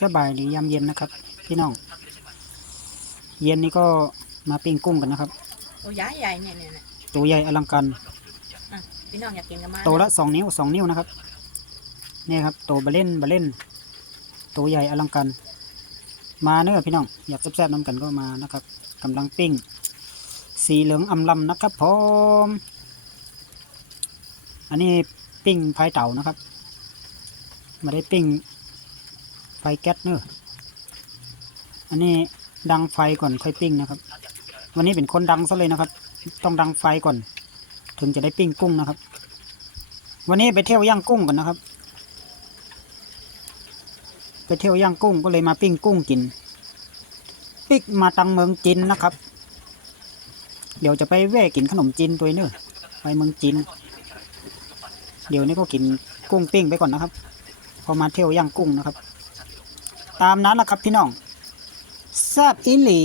สบายดียามเย็นนะครับพี่น้องเย็นนี้ก็มาปิ้งกุ้งกันนะครับตัวใหญ่ใหญ่เนี่ยตัวใหญ่อลังการพี่น้องอยากกินกันมาตัวละ2 นิ้วนะครับนี่ครับตัวบะเล่นตัวใหญ่อลังการมาเนอะพี่น้องอยากแซ่บๆน้ำกันก็มานะครับกำลังปิ้งสีเหลืองอำลำนะครับผมอันนี้ปิ้งไฟเต่านะครับไม่ได้ปิ้งไฟแก๊สเนอะอันนี้ดังไฟก่อนค่อยปิ้งนะครับวันนี้เป็นคนดังซะเลยนะครับต้องดังไฟก่อนถึงจะได้ปิ้งกุ้งนะครับวันนี้ไปเที่ยวย่างกุ้งกันนะครับไปเที่ยวย่างกุ้งก็เลยมาปิ้งกุ้งกินปิ๊กมาตังเมืองจีนนะครับเดี๋ยวจะไปแวะกินขนมจีนตัวเนอะไปเมืองจีนเดี๋ยวนี้ก็กินกุ้งปิ้งไปก่อนนะครับพอมาเที่ยวย่างกุ้งนะครับตามนั้นแหละครับพี่น้องแซ่บอีหลี